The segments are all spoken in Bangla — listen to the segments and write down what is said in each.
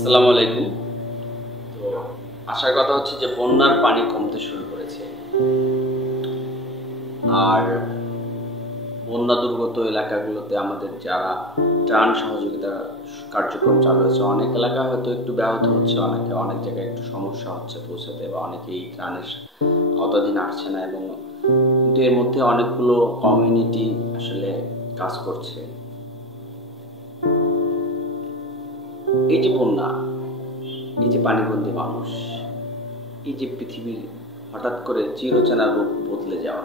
আসসালামু আলাইকুম। তো আসার কথা হচ্ছে যে বন্যার পানি কমতে শুরু করেছে, আর বন্যা দুর্গত এলাকাগুলোতে আমাদের যারা ত্রাণ সহযোগিতা কার্যক্রম চালু হয়েছে, অনেক এলাকা হয়তো একটু ব্যাহত হচ্ছে, অনেক জায়গায় একটু সমস্যা হচ্ছে পৌঁছাতে, বা অনেকেই ত্রাণের আওতাধীন আসছে না, এবং কিন্তু এর মধ্যে অনেকগুলো কমিউনিটি আসলে কাজ করছে। এই যে বন্যা, এই যে পানিবন্দী মানুষ, এই যে পৃথিবীর হঠাৎ করে চিরচেনা রূপ বদলে যাওয়া,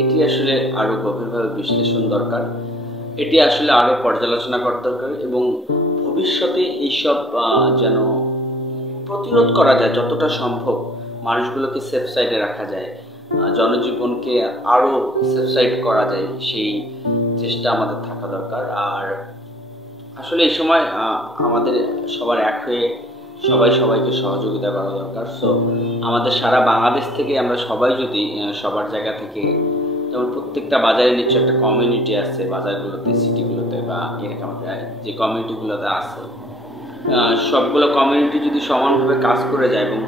এটি আসলে আরো গভীরভাবে বিশ্লেষণ দরকার। এটি আসলে আরো পর্যালোচনা করা দরকার, এবং ভবিষ্যতে এইসব যেন প্রতিরোধ করা যায়, যতটা সম্ভব মানুষগুলোকে সেফ সাইডে রাখা যায়, জনজীবনকে আরো সেফ সাইড করা যায়, সেই চেষ্টা আমাদের থাকা দরকার। আর আসলে এই সময় আমাদের সবার এক হয়ে সবাইকে সহযোগিতা করা দরকার। সো আমাদের সারা বাংলাদেশ থেকে আমরা সবাই যদি সবার জায়গা থেকে, যেমন প্রত্যেকটা বাজারে নিশ্চয় একটা কমিউনিটি আছে, বাজারগুলোতে, সিটিগুলোতে, বা এরকম যে কমিউনিটিগুলোতে আছে, সবগুলো কমিউনিটি যদি সমানভাবে কাজ করে যায় এবং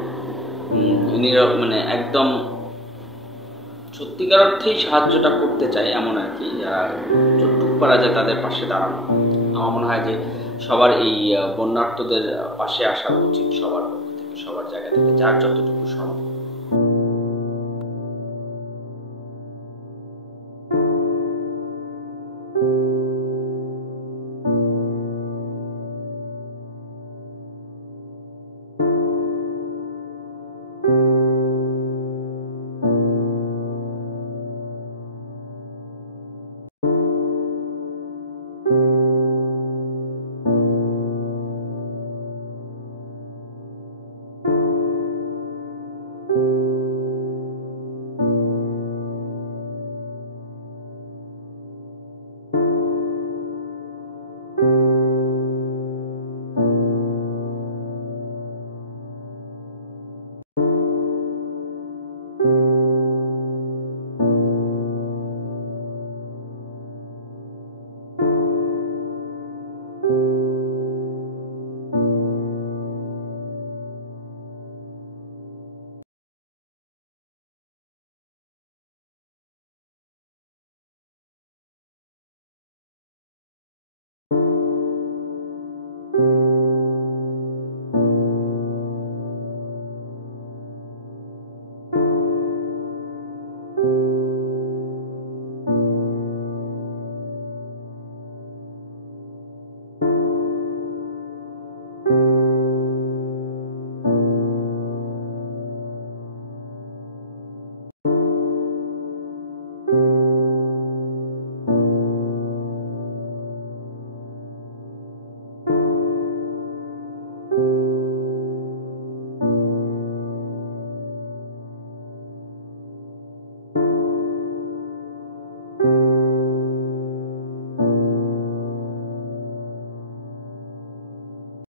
মানে একদম সত্যিকার অর্থেই সাহায্যটা করতে চায়, এমন আর কি, যারা যতটুকু পারা যায় তাদের পাশে দাঁড়ানো, আমার মনে হয় যে সবার এই বন্যার্তদের পাশে আসা উচিত, সবার পক্ষ থেকে, সবার জায়গা থেকে, যার যতটুকু সম্ভব।